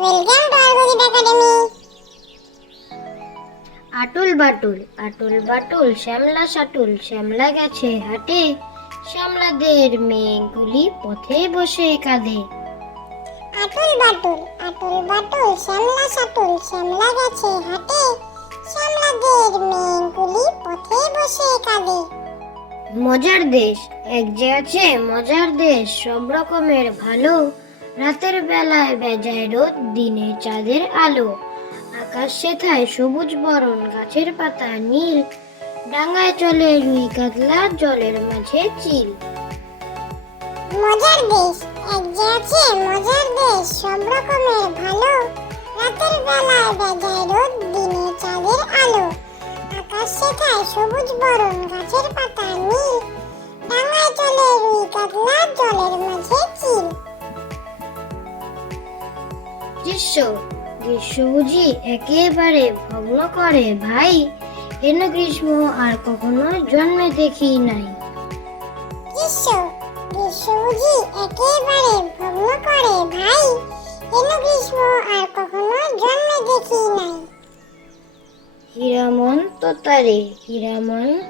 Welcome to আলগোগিট academy. আটুল বাটুল আটুল বাটুল শ্যামলা সাটুল শ্যামলা গেছে হাটে, শ্যামলাদের মেয়েগুলি পথে বসে কাঁদে। আটুল বাটুল শ্যামলা সাটুল শ্যামলা গেছে হাটে, শ্যামলাদের মেয়েগুলি পথে বসে কাঁদে। মজার দেশ এক যে আছে মজার দেশ, সব রকমের ভালো, রাতের বেলায় বেজায় রোদ, দিনে চাঁদের আলো। আকাশ সেথায় সবুজ বরণ, গাছের পাতা নীল, ডাঙায় চলে রুই কাতলা, জলের মাঝে চিল। মজার দেশ এক যে আছে মজার দেশ, সব রকমের ভালো, রাতের বেলায় বেজায় রোদ, দিনে চাঁদের আলো। আকাশ সেথায় সবুজ বরণ, গাছের পাতা নীল, ডাঙায় চলে রুই কাতলা, জলের মাঝে চিল। গ্রীষ্ম বুঝি একেবারে ভগ্ন করে ভাই, হেন গ্রীষ্ম আর কখনো জন্মে দেখি নাই। গ্রীষ্ম বুঝি একেবারে ভগ্ন করে ভাই, হেন গ্রীষ্ম আর কখনো জন্মে দেখি নাই। হীরামন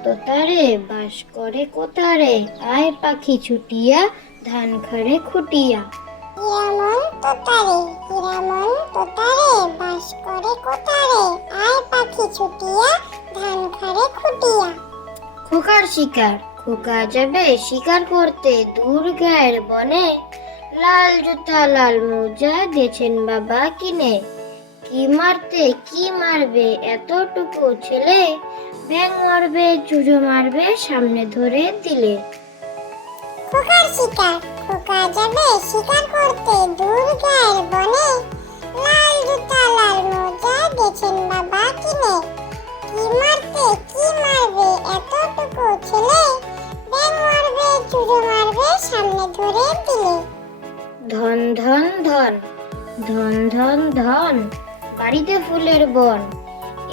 তোতারে বাস করে কোতারে, আয় পাখি ছুটিয়া ধান খাড়ে খুটিয়া। হীরামন তোতারে বাস করে কোতারে, আয় পাখি ছুটিয়া ধান খাড়ে খুটিয়া। খোকার শিকার খোকা যাবে শিকার করতে দূর গায়ের বনে, লাল জুতা লাল মোজা দিয়েছেন বাবা কিনে। কি মারবে এতটুকু ছেলে, ব্যাঙ মারবে চুজো মারবে সামনে ধরে দিলে। খোকা যাবে শিকার করতে দূর গায়ের বনে, লাল জুতা লাল মোজা দিয়েছেন বাবা কিনে। কি মারবে এতটুকু ছেলে, ব্যাঙ মারবে চুজো মারবে সামনে ধরে দিলে। ধন ধন ধন ধন ধন ধন বাড়িতে ফুলের বন,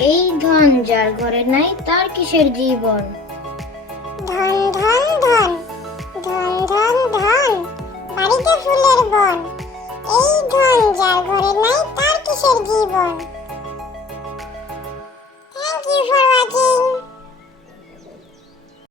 এই ধন যার ঘরে নাই তার কিসের জীবন। ধন ধন ধন বাড়িতে ফুলের বন, এই ধন যার ঘরে নাই তার কিসের জীবন। Thank you for watching.